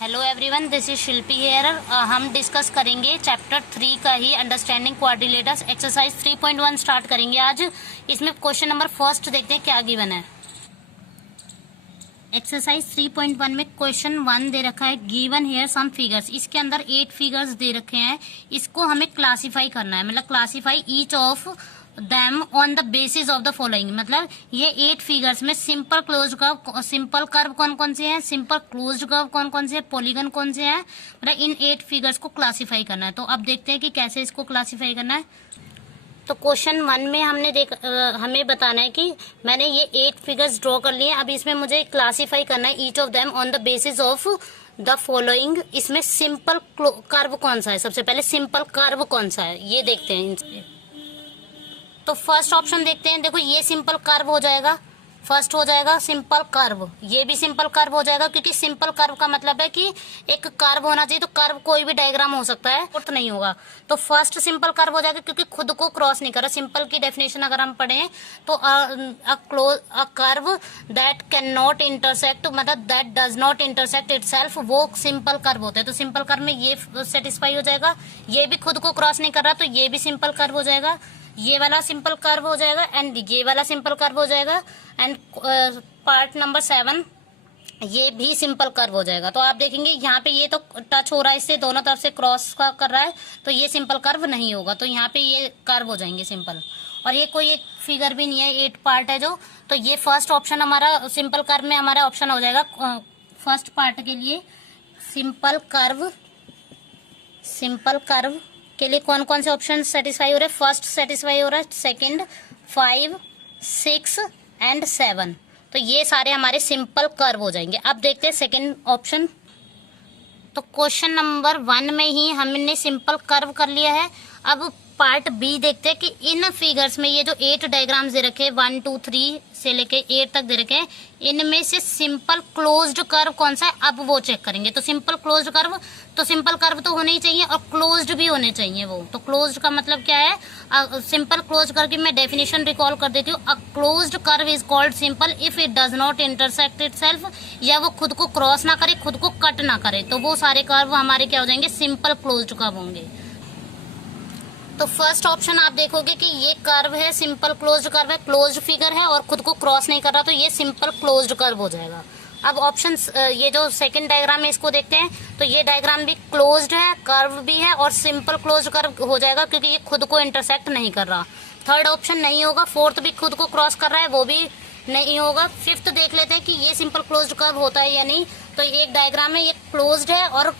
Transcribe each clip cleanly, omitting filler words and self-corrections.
Hello everyone, this is Shilpi here. हम discuss करेंगे chapter 3 का ही अंडरस्टैंडिंग क्वाड्रिलेटर्स एक्सरसाइज 3.1 स्टार्ट करेंगे आज। इसमें क्वेश्चन नंबर फर्स्ट देखते हैं क्या गिवन है। एक्सरसाइज 3.1 में क्वेश्चन 1 दे रखा है, गिवन हेयर सम फिगर्स। इसके अंदर 8 फिगर्स दे रखे हैं, इसको हमें क्लासीफाई करना है, मतलब classify each of them on the basis of the following. मतलब ये 8 फिगर्स में simple closed curve, simple curve कौन कौन से हैं, सिंपल क्लोज्ड कर्व कौन कौन से हैं, पॉलीगन कौन से हैं, मतलब इन 8 फिगर्स को क्लासीफाई करना है। तो अब देखते हैं कि कैसे इसको क्लासीफाई करना है। तो क्वेश्चन 1 में हमें बताना है कि मैंने ये 8 फिगर्स ड्रॉ कर लिए। अब इसमें मुझे क्लासीफाई करना है each of them on the basis of the following. इसमें सिंपल कर्व कौन सा है, सबसे पहले सिंपल कर्व कौन सा है ये देखते हैं। तो फर्स्ट ऑप्शन देखते हैं। देखो ये सिंपल कर्व हो जाएगा, फर्स्ट हो जाएगा सिंपल कर्व। ये भी सिंपल कर्व हो जाएगा, क्योंकि सिंपल कर्व का मतलब है कि एक कर्व होना चाहिए। तो कर्व कोई भी डायग्राम हो सकता है, तो नहीं होगा। तो फर्स्ट सिंपल कर्व हो जाएगा, क्योंकि खुद को क्रॉस नहीं कर रहा। सिंपल की डेफिनेशन अगर हम पढ़ें तो अ कर्व दैट कैन नॉट इंटरसेक्ट, मतलब that does not intersect itself, वो सिंपल कर्व होता है। तो सिंपल कर्व में ये सेटिस्फाई हो जाएगा। ये भी खुद को क्रॉस नहीं कर रहा, तो ये भी सिंपल कर्व हो जाएगा। ये वाला सिंपल कर्व हो जाएगा एंड ये वाला सिंपल कर्व हो जाएगा। एंड पार्ट नंबर 7 ये भी सिंपल कर्व हो जाएगा। तो आप देखेंगे यहाँ पे ये तो टच हो रहा है, इससे दोनों तरफ से क्रॉस का कर रहा है, तो ये सिंपल कर्व नहीं होगा। तो यहाँ पे ये कर्व हो जाएंगे सिंपल। और ये कोई एक फिगर भी नहीं है, 8 पार्ट है जो। तो ये फर्स्ट ऑप्शन हमारा सिंपल कर्व में हमारा ऑप्शन हो जाएगा फर्स्ट पार्ट के लिए। सिंपल कर्व के लिए कौन कौन से ऑप्शन सेटिस्फाई हो रहे हैं? फर्स्ट सेटिस्फाई हो रहा है, सेकंड, 5, 6 एंड 7। तो ये सारे हमारे सिंपल कर्व हो जाएंगे। अब देखते हैं सेकंड ऑप्शन। तो क्वेश्चन नंबर 1 में ही हमने सिंपल कर्व कर लिया है। अब पार्ट बी देखते हैं कि इन फिगर्स में ये जो 8 डायग्राम्स दे रखे हैं, 1, 2, 3 से लेके 8 तक दे रखे हैं, इनमें से सिंपल क्लोज्ड कर्व कौन सा है, अब वो चेक करेंगे। तो सिंपल क्लोज्ड कर्व, तो सिंपल कर्व तो होने ही चाहिए और क्लोज्ड भी होने चाहिए वो। तो क्लोज्ड का मतलब क्या है? सिंपल क्लोज्ड कर्व की मैं डेफिनेशन रिकॉल कर देती हूँ। A closed curve is called simple if it does not intersect itself, या वो खुद को क्रॉस ना करे, खुद को कट ना करे, तो वो सारे कर्व हमारे क्या हो जाएंगे? सिंपल क्लोज्ड कर्व होंगे। तो फर्स्ट ऑप्शन आप देखोगे कि ये कर्व है, सिंपल क्लोज्ड कर्व है, क्लोज्ड फिगर है और खुद को क्रॉस नहीं कर रहा, तो ये सिंपल क्लोज्ड कर्व हो जाएगा। अब ऑप्शन ये जो सेकंड डायग्राम है इसको देखते हैं। तो ये डायग्राम भी क्लोज्ड है, कर्व भी है और सिंपल क्लोज्ड कर्व हो जाएगा, क्योंकि ये खुद को इंटरसेक्ट नहीं कर रहा। थर्ड ऑप्शन नहीं होगा। फोर्थ भी खुद को क्रॉस कर रहा है, वो भी नहीं होगा। फिफ्थ देख लेते हैं कि ये सिंपल क्लोज्ड कर्व होता है या नहीं। तो एक डायग्राम है, ये क्लोज्ड है और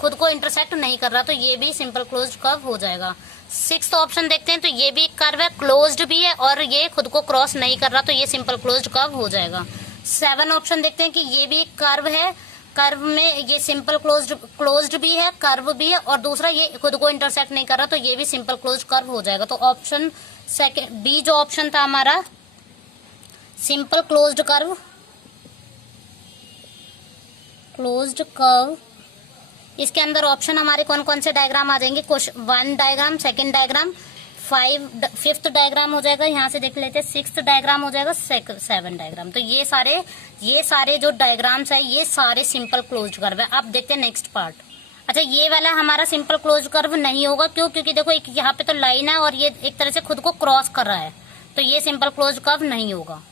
खुद को इंटरसेक्ट नहीं कर रहा, तो ये भी सिंपल क्लोज्ड कर्व हो जाएगा। सिक्स्थ ऑप्शन देखते हैं। तो ये भी एक कर्व है, क्लोज्ड भी है और ये खुद को क्रॉस नहीं कर रहा, तो ये सिंपल क्लोज्ड कर्व हो जाएगा। 7 ऑप्शन देखते हैं कि ये भी एक कर्व है, कर्व में ये सिंपल क्लोज्ड भी है, कर्व भी है और दूसरा ये खुद को इंटरसेक्ट नहीं कर रहा, तो ये भी सिंपल क्लोज्ड कर्व हो जाएगा। तो ऑप्शन सेकंड बी जो ऑप्शन था हमारा, सिंपल क्लोज्ड कर्व, इसके अंदर ऑप्शन हमारे कौन कौन से डायग्राम आ जाएंगे? 1 diagram, second diagram, 5th diagram हो जाएगा, यहाँ से देख लेते हैं 6th डायग्राम हो जाएगा, 7 डायग्राम। तो ये सारे जो डायग्राम्स है ये सारे सिंपल क्लोज्ड कर्व है। अब देखते हैं नेक्स्ट पार्ट। अच्छा, ये वाला हमारा सिंपल क्लोज्ड कर्व नहीं होगा, क्यों? क्योंकि देखो एक यहाँ पे तो लाइन है और ये एक तरह से खुद को क्रॉस कर रहा है, तो ये सिंपल क्लोज्ड कर्व नहीं होगा।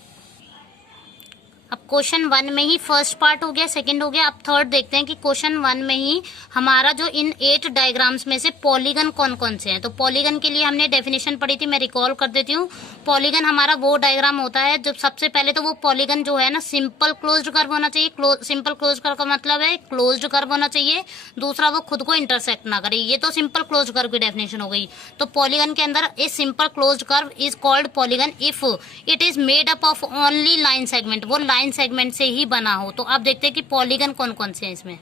अब क्वेश्चन 1 में ही फर्स्ट पार्ट हो गया, सेकंड हो गया। अब थर्ड देखते हैं कि क्वेश्चन 1 में ही हमारा जो इन 8 डायग्राम्स में से पॉलीगन कौन कौन से हैं। तो पॉलीगन के लिए हमने डेफिनेशन पढ़ी थी, मैं रिकॉल कर देती हूँ। पॉलीगन हमारा वो डायग्राम होता है जब सबसे पहले तो वो पॉलीगन जो है ना सिंपल क्लोज्ड कर्व होना चाहिए। सिंपल क्लोज्ड कर्व का मतलब है क्लोज्ड कर्व होना चाहिए, दूसरा वो खुद को इंटरसेक्ट ना करे। ये तो सिंपल क्लोज्ड कर्व की डेफिनेशन हो गई। तो पॉलीगन के अंदर a simple closed curve is called polygon if it is made up of only line segment, वो लाइन सेगमेंट से ही बना हो। तो अब देखते हैं कि पॉलीगन कौन कौन से हैं इसमें।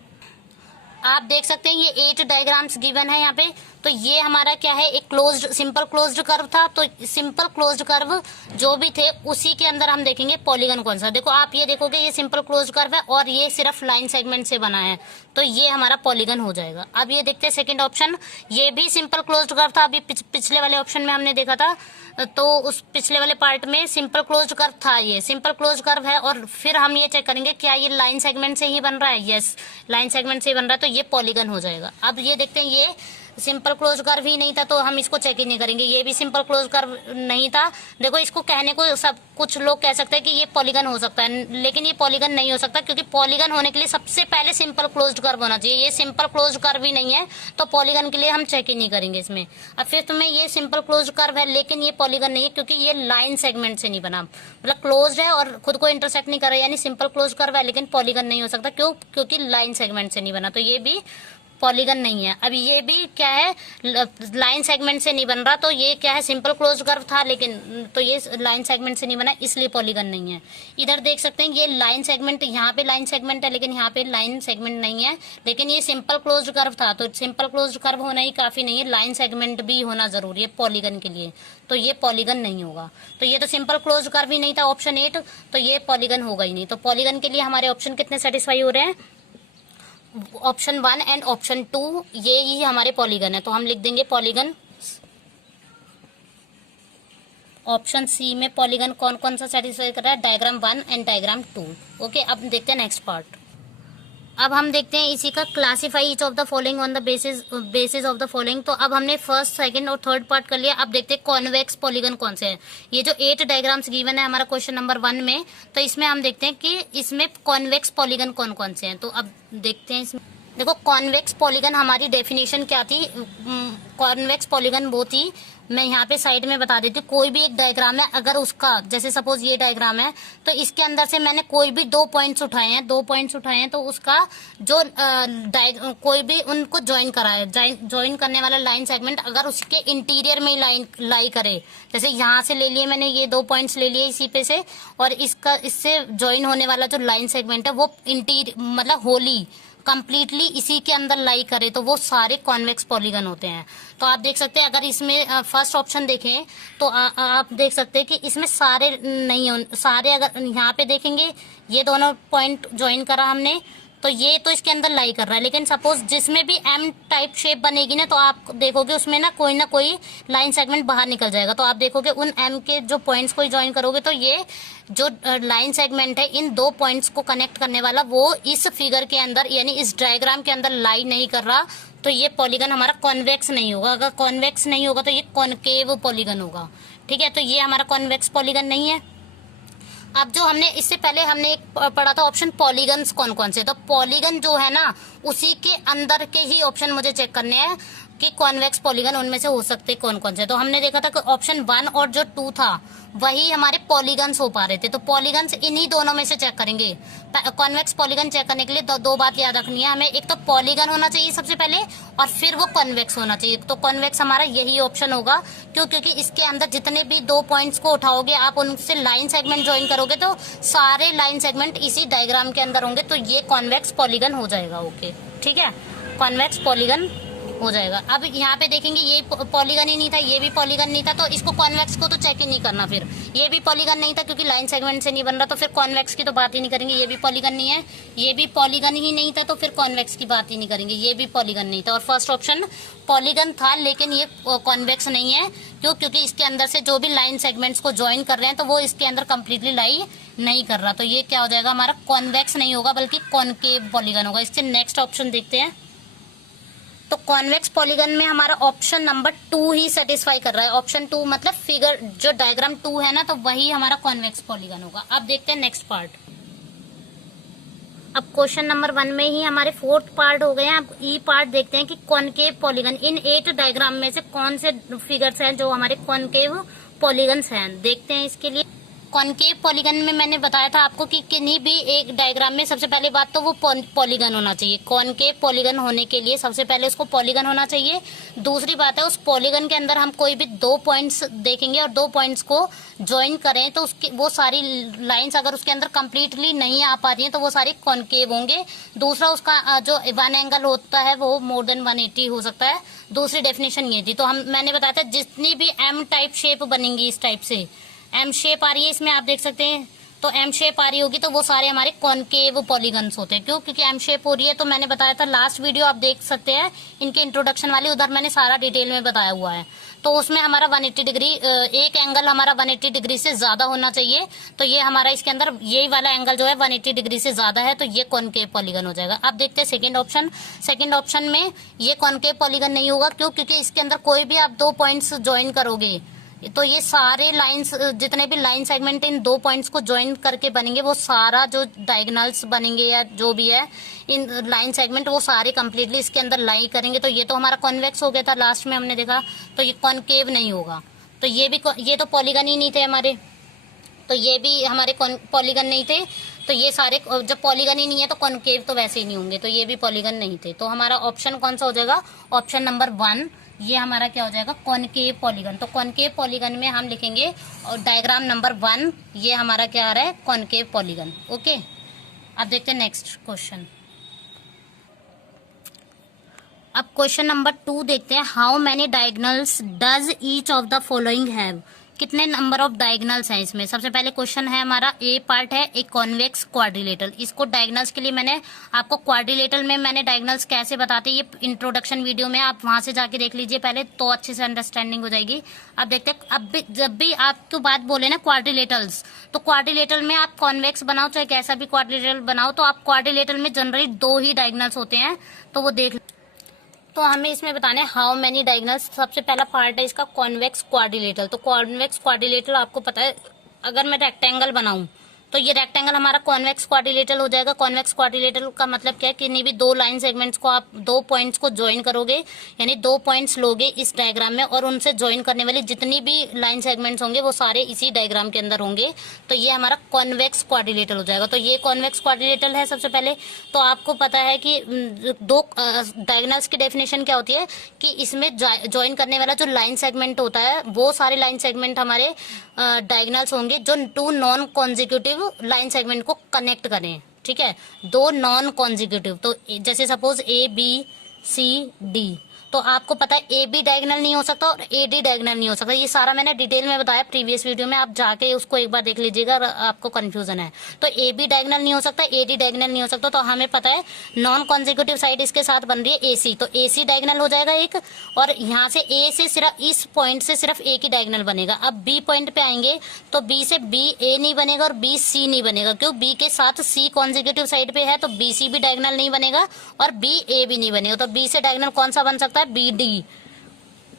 आप देख सकते हैं ये 8 डायग्राम्स गिवन है यहाँ पे। तो ये हमारा क्या है, एक क्लोज्ड सिंपल क्लोज्ड कर्व था। तो सिंपल क्लोज्ड कर्व जो भी थे उसी के अंदर हम देखेंगे पॉलीगन कौन सा। देखो आप ये देखोगे ये सिंपल क्लोज्ड कर्व है और ये सिर्फ लाइन सेगमेंट से बना है, तो ये हमारा पॉलीगन हो जाएगा। अब ये देखते हैं सेकंड ऑप्शन, ये भी सिंपल क्लोज्ड कर्व था। अभी पिछले वाले ऑप्शन में हमने देखा था, तो उस पिछले वाले पार्ट में सिंपल क्लोज्ड कर्व था, ये सिंपल क्लोज्ड कर्व है। और फिर हम ये चेक करेंगे क्या ये लाइन सेगमेंट से ही बन रहा है। यस, लाइन सेगमेंट से ही बन रहा है, तो ये पॉलीगन हो जाएगा। अब ये देखते हैं ये सिंपल क्लोज कर्व ही नहीं था, तो हम इसको चेक ही नहीं करेंगे। ये भी सिंपल क्लोज कर्व नहीं था। देखो इसको कहने को सब कुछ लोग कह सकते हैं कि ये पॉलीगन हो सकता है, लेकिन ये पॉलीगन नहीं हो सकता, क्योंकि पॉलीगन होने के लिए सबसे पहले सिंपल क्लोज्ड कर्व होना चाहिए। ये सिंपल क्लोज्ड कर्व ही नहीं है, तो पॉलीगन के लिए हम चेक ही नहीं करेंगे इसमें। अब फिर तुम्हें ये सिंपल क्लोज्ड कर्व है लेकिन ये पॉलीगन नहीं है, क्योंकि ये लाइन सेगमेंट से नहीं बना, मतलब क्लोज्ड है और खुद को इंटरसेक्ट नहीं कर रहा है, यानी सिंपल क्लोज कर्व है लेकिन पॉलीगन नहीं हो सकता। क्यों? क्योंकि लाइन सेगमेंट से नहीं बना, तो ये भी पॉलीगन नहीं है। अब ये भी क्या है, लाइन सेगमेंट से नहीं बन रहा, तो ये क्या है, सिंपल क्लोज कर्व था लेकिन, तो ये लाइन सेगमेंट से नहीं बना, इसलिए पॉलीगन नहीं है। इधर देख सकते हैं ये लाइन सेगमेंट, यहाँ पे लाइन सेगमेंट है लेकिन यहाँ पे लाइन सेगमेंट नहीं है, लेकिन ये सिंपल क्लोज कर्व था, तो सिंपल क्लोज कर्व होना ही काफी नहीं है, लाइन सेगमेंट भी होना जरूरी है पॉलीगन के लिए, तो ये पॉलीगन नहीं होगा। तो ये तो सिंपल क्लोज कर्व ही नहीं था ऑप्शन 8, तो ये पॉलीगन होगा ही नहीं। तो पॉलीगन के लिए हमारे ऑप्शन कितने सेटिस्फाई हो रहे हैं, ऑप्शन 1 एंड ऑप्शन 2 ये ही हमारे पॉलीगन है, तो हम लिख देंगे पॉलीगन। ऑप्शन सी में पॉलीगन कौन कौन सा सेटिस्फाई कर रहा है, डायग्राम 1 एंड डायग्राम 2। ओके, अब देखते हैं नेक्स्ट पार्ट। अब हम देखते हैं इसी का classify each of the following on the basis of the following. तो अब हमने फर्स्ट, सेकंड और थर्ड पार्ट कर लिया। अब देखते हैं कॉन्वेक्स पॉलीगन कौन से हैं। ये जो 8 डायग्राम्स गिवन है हमारा क्वेश्चन नंबर 1 में, तो इसमें हम देखते हैं कि इसमें कॉन्वेक्स पॉलीगन कौन कौन से हैं। तो अब देखते हैं इसमें, देखो कॉन्वेक्स पॉलीगन हमारी डेफिनेशन क्या थी। कॉन्वेक्स पॉलीगन वो थी, मैं यहाँ पे साइड में बता देती हूँ। कोई भी एक डायग्राम है, अगर उसका, जैसे सपोज ये डायग्राम है, तो इसके अंदर से मैंने कोई भी 2 पॉइंट्स उठाए हैं, तो उसका जो कोई भी उनको ज्वाइन करा है, ज्वाइन करने वाला लाइन सेगमेंट अगर उसके इंटीरियर में लाई करे, जैसे यहाँ से ले लिए मैंने ये 2 पॉइंट्स ले लिए इसी पे से, और इससे ज्वाइन होने वाला जो लाइन सेगमेंट है वो मतलब होली कंप्लीटली इसी के अंदर लाई करे, तो वो सारे कॉन्वेक्स पॉलीगन होते हैं। तो आप देख सकते हैं, अगर इसमें फर्स्ट ऑप्शन देखें तो आप देख सकते हैं कि इसमें सारे नहीं, सारे अगर यहाँ पे देखेंगे ये दोनों पॉइंट ज्वाइन करा हमने, तो ये तो इसके अंदर लाई कर रहा है। लेकिन सपोज जिसमें भी एम टाइप शेप बनेगी ना, तो आप देखोगे उसमें ना कोई लाइन सेगमेंट बाहर निकल जाएगा। तो आप देखोगे उन एम के जो पॉइंट्स को ज्वाइन करोगे, तो ये जो लाइन सेगमेंट है इन 2 पॉइंट्स को कनेक्ट करने वाला, वो इस फिगर के अंदर यानी इस डायग्राम के अंदर लाई नहीं कर रहा, तो ये पॉलीगन हमारा कॉन्वेक्स नहीं होगा। अगर कॉन्वेक्स नहीं होगा तो ये कॉनकेव पॉलीगन होगा। ठीक है, तो ये हमारा कॉन्वेक्स पॉलीगन नहीं है। अब जो हमने इससे पहले हमने एक पढ़ा था ऑप्शन पॉलीगन्स कौन कौन से, तो पॉलीगन जो है ना उसी के अंदर के ही ऑप्शन मुझे चेक करने हैं कि कॉन्वेक्स पॉलीगन उनमें से हो सकते कौन कौन से। तो हमने देखा था कि ऑप्शन 1 और जो 2 था वही हमारे पॉलीगन्स हो पा रहे थे, तो पॉलीगन्स इन्हीं दोनों में से चेक करेंगे। कॉन्वेक्स पॉलीगन चेक करने के लिए दो बात याद रखनी है हमें, एक तो पॉलीगन होना चाहिए सबसे पहले और फिर वो कॉन्वेक्स होना चाहिए। तो कॉन्वेक्स हमारा यही ऑप्शन होगा, क्योंकि इसके अंदर जितने भी 2 पॉइंट्स को उठाओगे आप उनसे लाइन सेगमेंट ज्वाइन करोगे, तो सारे लाइन सेगमेंट इसी डायग्राम के अंदर होंगे, तो ये कॉन्वेक्स पॉलीगन हो जाएगा। ओके, ठीक है, कॉन्वेक्स पॉलीगन हो जाएगा। अब यहाँ पे देखेंगे ये पॉलीगन ही नहीं था, ये भी पॉलीगन नहीं था, तो इसको कॉन्वेक्स को तो चेक ही नहीं करना। फिर ये भी पॉलीगन नहीं था क्योंकि लाइन सेगमेंट से नहीं बन रहा, तो फिर कॉन्वेक्स की तो बात ही नहीं करेंगे। ये भी पॉलीगन नहीं है, ये भी पॉलीगन ही नहीं था, तो फिर कॉन्वेक्स की बात ही नहीं करेंगे। ये भी पॉलीगन नहीं था, और फर्स्ट ऑप्शन पॉलीगन था लेकिन ये कॉन्वेक्स नहीं है। क्यों? क्योंकि इसके अंदर से जो भी लाइन सेगमेंट्स को ज्वाइन कर रहे हैं तो वो इसके अंदर कंप्लीटली लाई नहीं कर रहा, तो ये क्या हो जाएगा हमारा, कॉन्वेक्स नहीं होगा बल्कि कॉनकेव पॉलीगन होगा। इससे नेक्स्ट ऑप्शन देखते हैं। तो कॉन्वेक्स पॉलीगन में हमारा ऑप्शन नंबर 2 ही सेटिस्फाई कर रहा है। ऑप्शन 2 मतलब फिगर जो डायग्राम 2 है ना, तो वही हमारा कॉन्वेक्स पॉलीगन होगा। अब देखते हैं नेक्स्ट पार्ट। अब क्वेश्चन नंबर 1 में ही हमारे 4th पार्ट हो गए हैं। अब ई पार्ट देखते हैं कि कॉनकेव पॉलीगन, इन 8 डायग्राम में से कौन से फिगर्स हैं जो हमारे कॉनकेव पॉलीगन्स हैं। देखते हैं इसके लिए। कॉनकेव पॉलीगन में मैंने बताया था आपको कि किन्हीं भी एक डायग्राम में सबसे पहली बात तो वो पॉलीगन होना चाहिए। कॉनकेव पॉलीगन होने के लिए सबसे पहले उसको पॉलीगन होना चाहिए। दूसरी बात है, उस पॉलीगन के अंदर हम कोई भी 2 पॉइंट्स देखेंगे और 2 पॉइंट्स को ज्वाइन करें तो उसके वो सारी लाइंस अगर उसके अंदर कंप्लीटली नहीं आ पा रही हैं तो वो सारी कॉनकेव होंगे। दूसरा, उसका जो वन एंगल होता है वो मोर देन 180 हो सकता है। दूसरी डेफिनेशन ये थी। तो मैंने बताया था जितनी भी एम टाइप शेप बनेंगी, इस टाइप से एम शेप आ रही है इसमें, आप देख सकते हैं। तो एम शेप आ रही होगी तो वो सारे हमारे कॉनकेव पॉलीगन्स होते हैं। क्यों? क्योंकि एम शेप हो रही है। तो मैंने बताया था लास्ट वीडियो आप देख सकते हैं इनके इंट्रोडक्शन वाली, उधर मैंने सारा डिटेल में बताया हुआ है। तो उसमें हमारा 180 डिग्री, एक एंगल हमारा 180 डिग्री से ज्यादा होना चाहिए। तो ये हमारा इसके अंदर यही वाला एंगल जो है 180 डिग्री से ज्यादा है, तो ये कॉनकेव पॉलीगन हो जाएगा। अब देखते हैं सेकंड ऑप्शन। सेकंड ऑप्शन में ये कॉनकेव पॉलीगन नहीं होगा। क्यों? क्योंकि इसके अंदर कोई भी आप 2 पॉइंट्स ज्वाइन करोगे तो ये सारे लाइंस, जितने भी लाइन सेगमेंट इन 2 पॉइंट्स को ज्वाइन करके बनेंगे, वो सारा जो डायगोनल्स बनेंगे या जो भी है इन लाइन सेगमेंट, वो सारे कंप्लीटली इसके अंदर लाई करेंगे। तो ये तो हमारा कॉन्वेक्स हो गया था, लास्ट में हमने देखा। तो ये कॉनकेव नहीं होगा। तो ये तो पॉलीगन ही नहीं थे हमारे, तो ये भी हमारे पॉलीगन नहीं थे। तो ये सारे, जब पॉलीगन ही नहीं है तो कॉनकेव तो वैसे ही नहीं होंगे। तो ये भी पॉलीगन नहीं थे। तो हमारा ऑप्शन कौन सा हो जाएगा? ऑप्शन नंबर 1, ये हमारा क्या हो जाएगा? Concave polygon. तो कॉनकेव पॉलीगन में हम लिखेंगे और डायग्राम नंबर 1, ये हमारा क्या आ रहा है? Concave polygon. ओके, अब देखते हैं नेक्स्ट क्वेश्चन। अब क्वेश्चन नंबर 2 देखते हैं। How many diagonals does each of the following have? कितने नंबर ऑफ डायगोनल्स हैं इसमें? सबसे पहले क्वेश्चन है हमारा, ए पार्ट है एक कॉन्वेक्स क्वाड्रिलेटरल। इसको डायगोनल्स के लिए मैंने आपको क्वाड्रिलेटरल में मैंने डायगोनल्स कैसे बताते हैं ये इंट्रोडक्शन वीडियो में, आप वहां से जाके देख लीजिए पहले, तो अच्छे से अंडरस्टैंडिंग हो जाएगी। अब देखते हैं, अब भी जब भी आपको बात बोले ना क्वाड्रिलेटरल्स, तो क्वाड्रिलेटरल में आप कॉन्वेक्स बनाओ चाहे कैसा भी क्वाड्रिलेटरल बनाओ, तो आप क्वाड्रिलेटरल में जनरली 2 ही डायगोनल्स होते हैं। तो वो देख, तो हमें इसमें बताना है हाउ मेनी डायगोनल्स। सबसे पहला पार्ट है इसका कॉन्वेक्स क्वाड्रिलेटरल। तो कॉन्वेक्स क्वाड्रिलेटरल आपको पता है, अगर मैं रेक्टेंगल बनाऊं तो ये रेक्टेंगल हमारा कॉन्वेक्स क्वाड्रिलेटरल हो जाएगा। कॉन्वेक्स क्वाड्रिलेटरल का मतलब क्या है? कि नहीं भी 2 लाइन सेगमेंट्स को आप 2 पॉइंट्स को ज्वाइन करोगे, यानी 2 पॉइंट्स लोगे इस डायग्राम में और उनसे ज्वाइन करने वाली जितनी भी लाइन सेगमेंट्स होंगे वो सारे इसी डायग्राम के अंदर होंगे। तो ये हमारा कॉन्वेक्स क्वाड्रिलेटरल हो जाएगा। तो ये कॉन्वेक्स क्वाड्रिलेटरल है सबसे पहले। तो आपको पता है कि 2 डायगोनल्स की डेफिनेशन क्या होती है कि इसमें ज्वाइन करने वाला जो लाइन सेगमेंट होता है वो सारे लाइन सेगमेंट हमारे डायगोनल्स होंगे जो 2 नॉन कॉन्जिक्यूटिव लाइन सेगमेंट को कनेक्ट करें। ठीक है, 2 नॉन कॉन्जिक्यूटिव। तो जैसे सपोज ABCD, तो आपको पता है ए बी डायगोनल नहीं हो सकता और AD डायगोनल नहीं हो सकता। ये सारा मैंने डिटेल में बताया प्रीवियस वीडियो में, आप जाके उसको एक बार देख लीजिएगा अगर आपको कंफ्यूजन है। तो AB डायगोनल नहीं हो सकता, AD डायगोनल नहीं हो सकता। तो हमें पता है नॉन कॉन्जिक्यूटिव साइड इसके साथ बन रही है AC, तो AC डायगोनल हो जाएगा एक। और यहाँ से A से सिर्फ इस पॉइंट से सिर्फ एक ही डायगोनल बनेगा। अब B पॉइंट पे आएंगे तो B से BA नहीं बनेगा और BC नहीं बनेगा। क्यों? B के साथ C कॉन्जिक्यूटिव साइड पे है तो BC भी डायगोनल नहीं बनेगा और BA भी नहीं बनेगा। तो B से डायगोनल कौन सा बन सकता है? BD।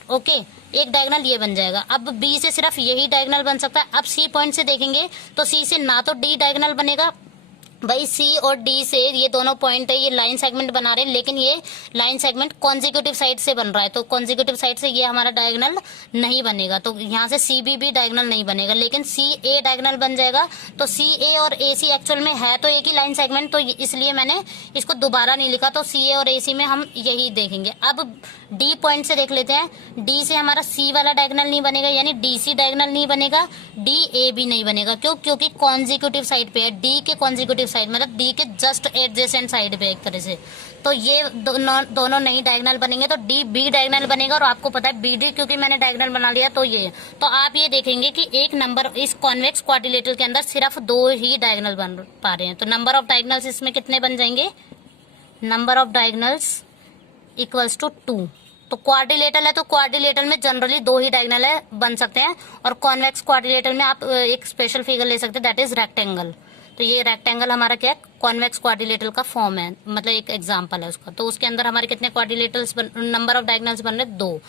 ओके, एक डायगोनल ये बन जाएगा। अब B से सिर्फ यही डायगोनल बन सकता है। अब C पॉइंट से देखेंगे तो C से ना तो D डायगोनल बनेगा, भाई C और D से ये दोनों पॉइंट है, ये लाइन सेगमेंट बना रहे हैं, लेकिन ये लाइन सेगमेंट कॉन्जिक्यूटिव साइड से बन रहा है। तो कॉन्जिक्यूटिव साइड से ये हमारा डायगोनल नहीं बनेगा। तो यहाँ से CB भी डायगोनल नहीं बनेगा, लेकिन CA डायगोनल बन जाएगा। तो CA और AC एक्चुअल में है तो एक ही लाइन सेगमेंट, तो इसलिए मैंने इसको दोबारा नहीं लिखा। तो CA और AC में हम यही देखेंगे। अब D पॉइंट से देख लेते हैं। D से हमारा C वाला डायगोनल नहीं बनेगा, यानी DC डायगोनल नहीं बनेगा, DA भी नहीं बनेगा। क्यों? क्योंकि कॉन्जिक्यूटिव साइड पे है, D के कॉन्जिक्यूटिव साइड, मतलब D के जस्ट एडजेसेंट साइड पे एक तरह से। तो ये दोनों नहीं डायगोनल बनेंगे। तो DB डायगोनल बनेगा और आपको पता है BD, क्योंकि मैंने डायगोनल बना लिया तो ये। तो आप ये देखेंगे कि एक नंबर इस कॉन्वेक्स क्वाड्रिलेटरल के अंदर सिर्फ 2 ही डायगोनल बन पा रहे हैं। तो नंबर ऑफ डायगोनल्स इसमें कितने बन जाएंगे? Number of diagonals equals to 2। तो क्वाड्रिलेटरल है तो क्वाड्रिलेटरल में जनरली 2 ही डायगोनल है बन सकते हैं, और कॉन्वेक्स क्वाड्रिलेटरल में आप एक स्पेशल फिगर ले सकते हैं, दैट इज रेक्टेंगल। तो ये रेक्टेंगल हमारा क्या है? कॉन्वेक्स क्वाड्रिलेटरल का फॉर्म है, मतलब एक एग्जांपल है उसका। तो उसके अंदर हमारे कितने क्वाड्रिलेटरल्स नंबर ऑफ डायगोनल्स बन रहे? 2।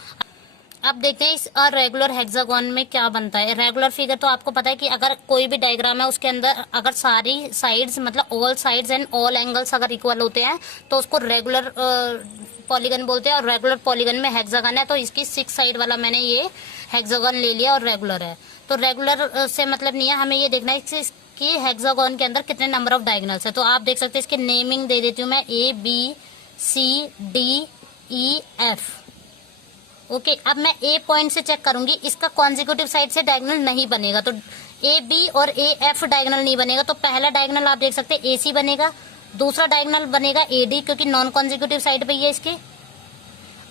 अब देखते हैं इस रेगुलर हेक्सागोन में क्या बनता है। रेगुलर फिगर तो आपको पता है कि अगर कोई भी डायग्राम है उसके अंदर अगर सारी साइड्स मतलब all sides and all angles अगर इक्वल होते हैं तो उसको रेगुलर पॉलीगन बोलते हैं। और रेगुलर पॉलीगन में हेक्सागन है तो इसकी 6 साइड वाला मैंने ये हेक्सागन ले लिया और रेगुलर है। तो तो रेगुलर से मतलब नहीं है, हमें ये देखना है कि हेक्सागोन के अंदर कितने नंबर ऑफ डायगोनल्स है। तो आप देख सकते हैं, इसके नेमिंग दे देती हूँ मैं, A B C D E F. Okay, अब मैं ए पॉइंट से चेक करूंगी, इसका कॉन्जिक्यूटिव साइड से डायगोनल नहीं बनेगा, तो ए बी और ए एफ डायगोनल नहीं बनेगा। तो पहला डायगोनल आप देख सकते हैं ए सी बनेगा, दूसरा डायगोनल बनेगा ए डी क्योंकि नॉन कॉन्जिक्यूटिव साइड पे ही है इसके,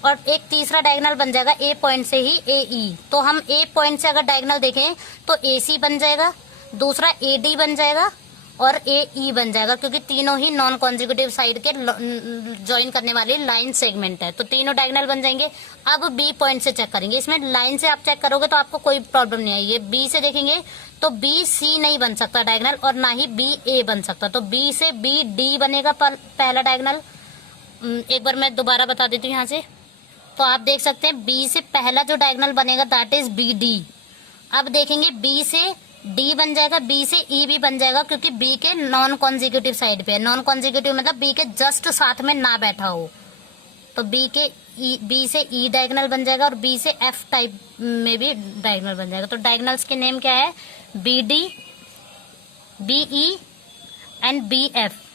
और एक तीसरा डायगोनल बन जाएगा ए पॉइंट से ही ए ई। तो हम ए पॉइंट से अगर डायगोनल देखें तो ए सी बन जाएगा, दूसरा ए डी बन जाएगा और ए ई बन जाएगा, क्योंकि तीनों ही नॉन कॉन्जिक्यूटिव साइड के ज्वाइन करने वाली लाइन सेगमेंट है, तो तीनों डायगोनल बन जाएंगे। अब बी पॉइंट से चेक करेंगे, इसमें लाइन से आप चेक करोगे तो आपको कोई प्रॉब्लम नहीं आएगी। बी से देखेंगे तो बी सी नहीं बन सकता डायगोनल, और ना ही बी ए बन सकता, तो बी से बी डी बनेगा पहला डायगोनल। एक बार मैं दोबारा बता देती हूँ यहाँ से, तो आप देख सकते हैं बी से पहला जो डायगोनल बनेगा दैट इज बी डी। अब देखेंगे बी से डी बन जाएगा, बी से ई भी बन जाएगा, क्योंकि बी के नॉन कॉन्जिक्यूटिव साइड पे है। नॉन कॉन्जिक्यूटिव मतलब बी के जस्ट साथ में ना बैठा हो, तो बी से ई डायगोनल बन जाएगा, और बी से एफ टाइप में भी डायगोनल बन जाएगा। तो डायगोनल्स के नेम क्या है, B D, B E and B F.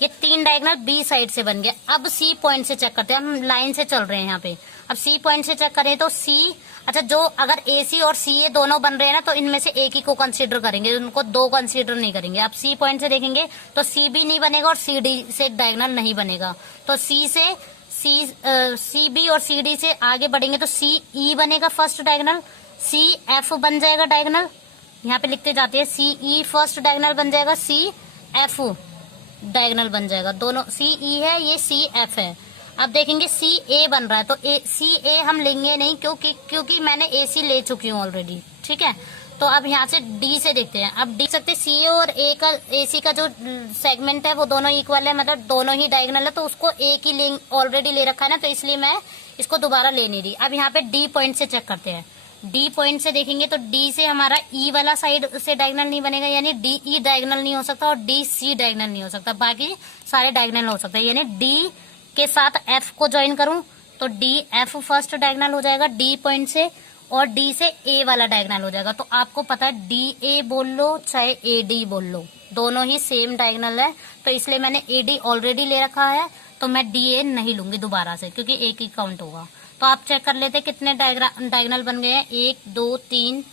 ये तीन डायगोनल बी साइड से बन गया। अब सी पॉइंट से चेक करते हैं, हम लाइन से चल रहे हैं यहाँ पे। अब सी पॉइंट से चेक करें तो सी, अच्छा जो अगर ए सी और सी ए दोनों बन रहे हैं ना, तो इनमें से एक ही को कंसीडर करेंगे, उनको दो कंसीडर नहीं करेंगे। अब सी पॉइंट से देखेंगे तो सी बी नहीं बनेगा और सी डी से डायगोनल नहीं बनेगा, तो सी बी और सी डी से आगे बढ़ेंगे तो सी ई बनेगा फर्स्ट डायगोनल, सी एफ बन जाएगा डायगोनल, यहाँ पे लिखते जाते हैं, सी ई फर्स्ट डायगोनल बन जाएगा, सी एफ डायगोनल बन जाएगा। दोनों सी ई है, ये सी एफ है। अब देखेंगे सी ए बन रहा है, तो सी ए हम लेंगे नहीं, क्योंकि मैंने ए सी ले चुकी हूँ ऑलरेडी, ठीक है। तो अब यहाँ से डी से देखते हैं। अब डी सकते सी ए और ए सी का जो सेगमेंट है वो दोनों इक्वल है, मतलब दोनों ही डायगोनल है, तो उसको एक ही ऑलरेडी ले रखा है ना, तो इसलिए मैं इसको दोबारा ले नहीं रही। अब यहाँ पे डी पॉइंट से चेक करते हैं। डी पॉइंट से देखेंगे तो डी से हमारा ई वाला साइड से डायगोनल नहीं बनेगा, यानी डी ई डायगोनल नहीं हो सकता और डी सी डायगोनल नहीं हो सकता, बाकी सारे डायगोनल हो सकते हैं। यानी डी के साथ एफ को ज्वाइन करूं तो डी एफ फर्स्ट डायगोनल हो जाएगा डी पॉइंट से, और डी से ए वाला डायगोनल हो जाएगा। तो आपको पता है डी ए बोल लो चाहे ए डी बोल लो, दोनों ही सेम डायगोनल है, तो इसलिए मैंने ए डी ऑलरेडी ले रखा है, तो मैं डी ए नहीं लूंगी दोबारा से, क्योंकि एक ही काउंट होगा। तो आप चेक कर लेते कितने डायगोनल बन गए हैं, 1 2 3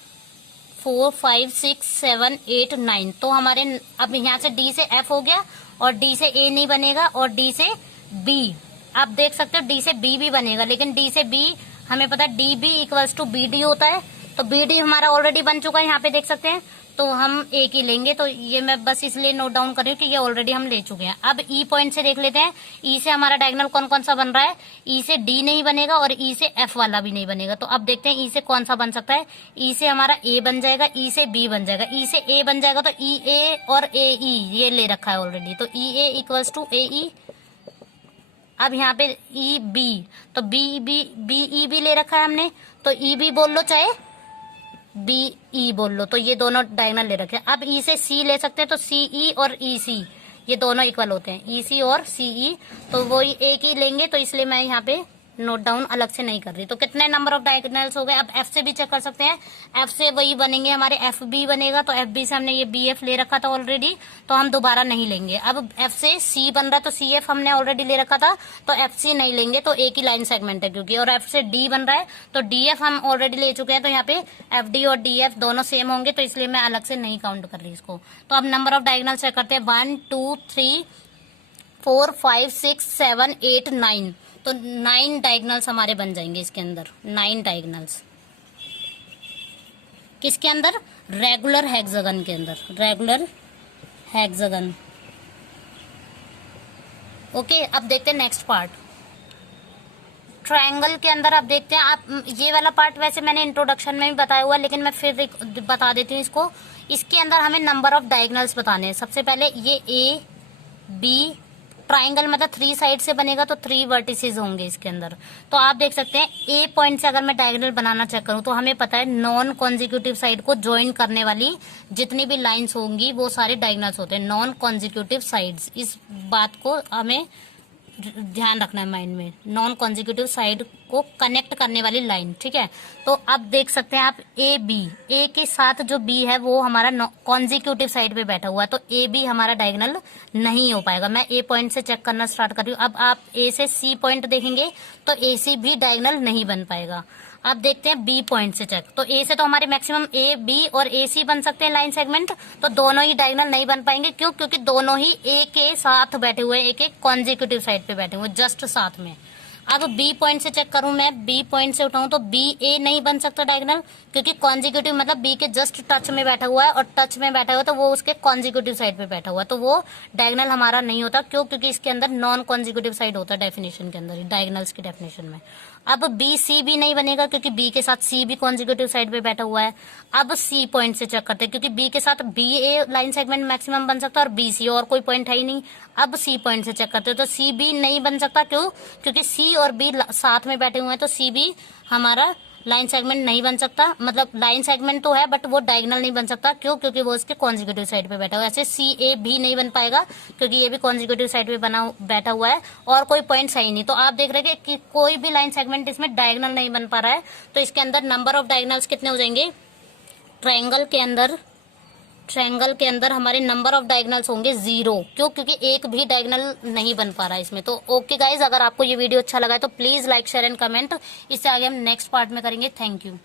4 5 6 7 8 9। तो हमारे अब यहाँ से डी से एफ हो गया, और डी से ए नहीं बनेगा, और डी से बी आप देख सकते हो, डी से बी भी बनेगा, लेकिन डी से बी हमें पता है D B equals to B D होता है, तो बी डी हमारा ऑलरेडी बन चुका है, यहाँ पे देख सकते हैं, तो हम एक ही लेंगे। तो ये मैं बस इसलिए नोट डाउन कर रही हूँ कि ये ऑलरेडी हम ले चुके हैं। अब ई पॉइंट से देख लेते हैं, ई से हमारा डायगोनल कौन कौन सा बन रहा है। ई से डी नहीं बनेगा और ई से एफ वाला भी नहीं बनेगा, तो अब देखते हैं ई से कौन सा बन सकता है। ई से हमारा ए बन जाएगा, ई से बी बन जाएगा, ई से ए बन जाएगा तो ई ए और ए ई ये ले रखा है ऑलरेडी, तो ई ए इक्वल्स टू ए ई। अब यहाँ पे ई बी, तो बी ई भी ले रखा है हमने, तो ई बी बोल लो चाहे बी ई बोल लो, तो ये दोनों डायगोनल ले रखे हैं। अब ई से सी ले सकते हैं, तो सी ई और ई सी ये दोनों इक्वल होते हैं, ई सी और सी ई, तो वो एक ही लेंगे, तो इसलिए मैं यहाँ पे नोट डाउन अलग से नहीं कर रही। तो कितने नंबर ऑफ डायगोनल्स हो गए। अब एफ से भी चेक कर सकते हैं, एफ से वही बनेंगे हमारे, एफ बी बनेगा, तो एफ बी से हमने ये बी एफ ले रखा था ऑलरेडी, तो हम दोबारा नहीं लेंगे। अब एफ से सी बन रहा है, तो सी एफ हमने ऑलरेडी ले रखा था, तो एफ सी नहीं लेंगे, तो एक ही लाइन सेगमेंट है क्योंकि, और एफ से डी बन रहा है, तो डी एफ हम ऑलरेडी ले चुके हैं, तो यहाँ पे एफ डी और डी एफ दोनों सेम होंगे, तो इसलिए मैं अलग से नहीं काउंट कर रही इसको। तो अब नंबर ऑफ डायगोनल्स चेक करते हैं, 1 2 3 4 5 6 7 8 9, तो 9 डायगोनल्स हमारे बन जाएंगे इसके अंदर। 9 डायगोनल्स किसके अंदर, रेगुलर हेक्सागन के अंदर, रेगुलर हेक्सागन। ओके, अब देखते हैं नेक्स्ट पार्ट। ट्रायंगल के अंदर आप देखते हैं, आप ये वाला पार्ट वैसे मैंने इंट्रोडक्शन में भी बताया हुआ, लेकिन मैं फिर बता देती हूँ इसको। इसके अंदर हमें नंबर ऑफ डायगोनल्स बताने हैं। सबसे पहले ये ए बी, ट्राइंगल मतलब 3 साइड से बनेगा, तो 3 वर्टिसेस होंगे इसके अंदर। तो आप देख सकते हैं ए पॉइंट से अगर मैं डायगोनल बनाना चेक करूं, तो हमें पता है नॉन कॉन्जिक्यूटिव साइड को ज्वाइन करने वाली जितनी भी लाइंस होंगी वो सारे डायगोनल्स होते हैं, नॉन कॉन्जिक्यूटिव साइड्स। इस बात को हमें ध्यान रखना है माइंड में, नॉन कॉन्जिक्यूटिव साइड को कनेक्ट करने वाली लाइन, ठीक है। तो अब देख सकते हैं आप ए बी, ए के साथ जो बी है वो हमारा कॉन्जिक्यूटिव साइड पे बैठा हुआ है, तो ए बी हमारा डायगोनल नहीं हो पाएगा। मैं ए पॉइंट से चेक करना स्टार्ट कर रही हूँ। अब आप ए से सी पॉइंट देखेंगे तो ए सी भी डायगोनल नहीं बन पाएगा। अब देखते हैं बी पॉइंट से चेक, तो ए से तो हमारे मैक्सिमम ए बी और ए सी बन सकते हैं लाइन सेगमेंट, तो दोनों ही डायगोनल नहीं बन पाएंगे। क्यों? क्योंकि दोनों ही ए के साथ बैठे हुए हैं, एक कॉन्जिक्यूटिव साइड पे बैठे हुए हैं, जस्ट साथ में। अब बी पॉइंट से चेक करूं, मैं बी पॉइंट से उठाऊं तो बी ए नहीं बन सकता डायगोनल, क्योंकि कॉन्जिक्यूटिव मतलब बी के जस्ट टच में बैठा हुआ है, और टच में बैठा हुआ है तो वो उसके कॉन्जिक्यूटिव साइड पे बैठा हुआ है, तो वो डायगोनल हमारा नहीं होता। क्यों? क्योंकि इसके अंदर नॉन कॉन्जिक्यूटिव साइड होता है डेफिनेशन के अंदर, डायगोनल्स की डेफिनेशन में। अब बी सी भी नहीं बनेगा, क्योंकि बी के साथ सी भी कॉन्जिक्यूटिव साइड पे बैठा हुआ है। अब सी पॉइंट से चेक करते हैं, क्योंकि बी के साथ बी ए लाइन सेगमेंट मैक्सिमम बन सकता है और बी सी, और कोई पॉइंट है ही नहीं। अब सी पॉइंट से चेक करते हैं, तो सी बी नहीं बन सकता। क्यों? क्योंकि सी और बी साथ में बैठे हुए हैं, तो सी बी हमारा लाइन सेगमेंट नहीं बन सकता। मतलब लाइन सेगमेंट तो है बट वो डायगोनल नहीं बन सकता। क्यों? क्योंकि वो इसके कॉन्जिक्यूटिव साइड पे बैठा हुआ है। ऐसे सी ए भी नहीं बन पाएगा, क्योंकि ये भी कॉन्जिक्यूटिव साइड पे बैठा हुआ है, और कोई पॉइंट सही नहीं। तो आप देख रहे हैं कि कोई भी लाइन सेगमेंट इसमें डायगोनल नहीं बन पा रहा है। तो इसके अंदर नंबर ऑफ डायगोनल्स कितने हो जाएंगे? ट्रायंगल के अंदर हमारे नंबर ऑफ डायगोनल्स होंगे 0। क्यों? क्योंकि एक भी डायगोनल नहीं बन पा रहा है इसमें। तो ओके गाइज, अगर आपको ये वीडियो अच्छा लगा है तो please like share and comment. इससे आगे हम नेक्स्ट पार्ट में करेंगे। Thank you.